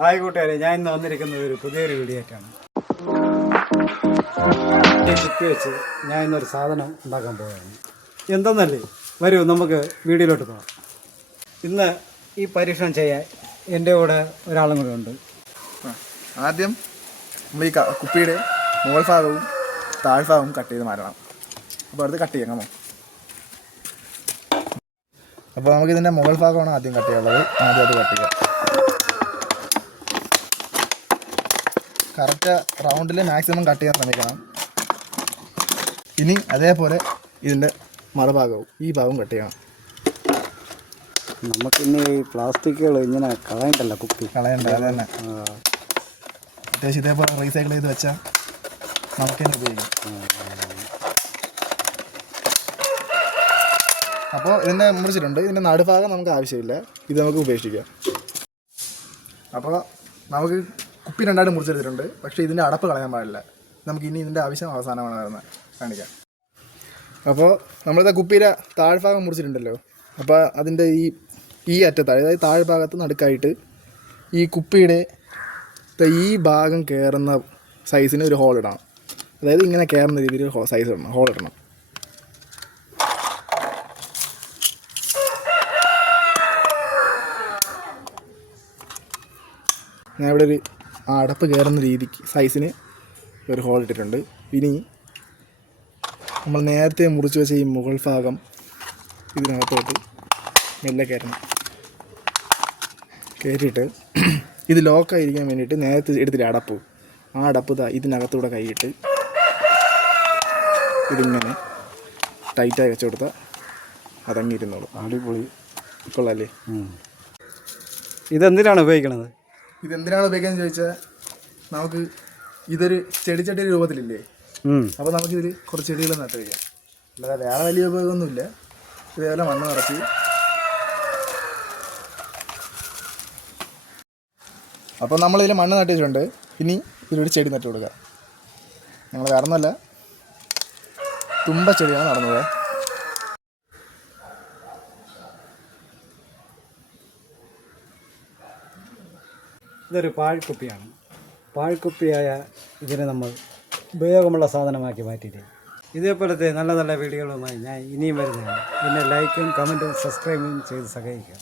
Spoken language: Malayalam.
ഹായ് കൂട്ടുകാരെ, ഞാൻ ഇന്ന് വന്നിരിക്കുന്നത് ഒരു പുതിയൊരു വീഡിയോ ആയിട്ടാണ്. ഈ കുപ്പി വെച്ച് ഞാൻ ഇന്നൊരു സാധനം ഉണ്ടാക്കാൻ പോവുകയാണ്. എന്തെന്നല്ലേ, വരൂ നമുക്ക് വീഡിയോയിലോട്ട് പോകാം. ഇന്ന് ഈ പരീക്ഷണം ചെയ്യാൻ എൻ്റെ കൂടെ ഒരാളും കൂടെ ഉണ്ട്. ആദ്യം നമ്മൾ ഈ കുപ്പിയുടെ മുകൾ ഭാഗവും താഴ്ഭാഗവും കട്ട് ചെയ്ത് മാറ്റണം. അപ്പോൾ അടുത്ത് കട്ട് ചെയ്യാമോ? അപ്പോൾ നമുക്കിതിൻ്റെ മുകൾ ഭാഗമാണ് ആദ്യം കട്ട് ചെയ്യാനുള്ളത്. ആദ്യം അത് കട്ട് ചെയ്യാം. കറക്റ്റ് റൗണ്ടിൽ മാക്സിമം കട്ട് ചെയ്യാൻ ശ്രമിക്കണം. ഇനി അതേപോലെ ഇതിൻ്റെ മറുഭാഗവും ഈ ഭാഗവും കട്ട് ചെയ്യണം. നമുക്കിന്ന് ഈ പ്ലാസ്റ്റിക്കുകൾ ഇങ്ങനെ കളയണ്ടല്ലോ, കുപ്പി കളയണ്ട. അത് തന്നെ അത്യാവശ്യം ഇതേപോലെ റീസൈക്കിൾ ചെയ്ത് വെച്ചാൽ നമുക്ക് തന്നെ ഉപയോഗിക്കാം. അപ്പോൾ ഇതിൻ്റെ മുറിച്ചിട്ടുണ്ട്. ഇതിൻ്റെ നടുഭാഗം നമുക്ക് ആവശ്യമില്ല, ഇത് നമുക്ക് ഉപേക്ഷിക്കാം. അപ്പോൾ നമുക്ക് കുപ്പി രണ്ടായിട്ട് മുറിച്ചെടുത്തിട്ടുണ്ട്. പക്ഷേ ഇതിൻ്റെ അടപ്പ് കളയാൻ പാടില്ല. നമുക്ക് ഇനി ഇതിൻ്റെ ആവശ്യം അവസാനമാണ് വരുന്നത്, കാണിക്കാം. അപ്പോൾ നമ്മളിത് കുപ്പിയുടെ താഴ്ഭാഗം മുറിച്ചിട്ടുണ്ടല്ലോ. അപ്പോൾ അതിൻ്റെ ഈ അറ്റത്ത്, അതായത് താഴ്ഭാഗത്ത് നടുക്കായിട്ട് ഈ കുപ്പിയുടെ ഈ ഭാഗം കയറുന്ന സൈസിന് ഒരു ഹോൾ ഇടണം. അതായത് ഇങ്ങനെ കയറുന്ന രീതിയിൽ സൈസ് ഇടണം, ഹോൾ ഇടണം. ഞാൻ ഇവിടെ ഒരു അടപ്പ് കയറുന്ന രീതിക്ക് സൈസിന് ഒരു ഹോൾ ഇട്ടിട്ടുണ്ട്. ഇനി നമ്മൾ നേരത്തെ മുറിച്ച് വെച്ച ഈ മുകൾ ഭാഗം ഇതിനകത്തോട്ട് മെല്ലെ കയറ്റിയിട്ട് ഇത് ലോക്കായിരിക്കാൻ വേണ്ടിയിട്ട് നേരത്തെ എടുത്തില്ല അടപ്പ്, ആ അടപ്പ് ഇതിനകത്തൂടെ കൈയിട്ട് ഇതിങ്ങനെ ടൈറ്റായി വെച്ച് കൊടുത്താൽ അതങ്ങിയിരുന്നോളൂ. അടിപൊളി, കൊള്ളാല്ലേ? ഇതെന്തിനാണ് ഉപയോഗിക്കണത്? ഇതെന്തിനാണ് ഉപയോഗിക്കാന്ന് ചോദിച്ചാൽ, നമുക്ക് ഇതൊരു ചെടിച്ചട്ടി രൂപത്തിലില്ലേ, അപ്പോൾ നമുക്കിതിൽ കുറച്ച് ചെടികൾ നട്ട് വയ്ക്കാം. അല്ലാതെ വേറെ വലിയ ഉപയോഗമൊന്നുമില്ല. ഇതേപോലെ മണ്ണ് നിറച്ച് അപ്പോൾ നമ്മളിതിൽ മണ്ണ് നട്ട് വെച്ചിട്ടുണ്ട്. ഇനി ഇതിലൊരു ചെടി നട്ട് കൊടുക്കുക. ഞങ്ങൾ വേറെ ഒന്നുമല്ല, തുമ്പച്ചെടിയാണ് നടന്നത്. ഇതൊരു പാഴ്ക്കുപ്പിയാണ്. പാഴ്ക്കുപ്പിയായ ഇതിനെ നമ്മൾ ഉപയോഗമുള്ള സാധനമാക്കി മാറ്റിയിട്ട് ഇതേപോലത്തെ നല്ല നല്ല വീഡിയോകളുമായി ഞാൻ ഇനിയും വരുന്നതാണ്. പിന്നെ ലൈക്കും കമൻറ്റും സബ്സ്ക്രൈബും ചെയ്ത് സഹായിക്കുക.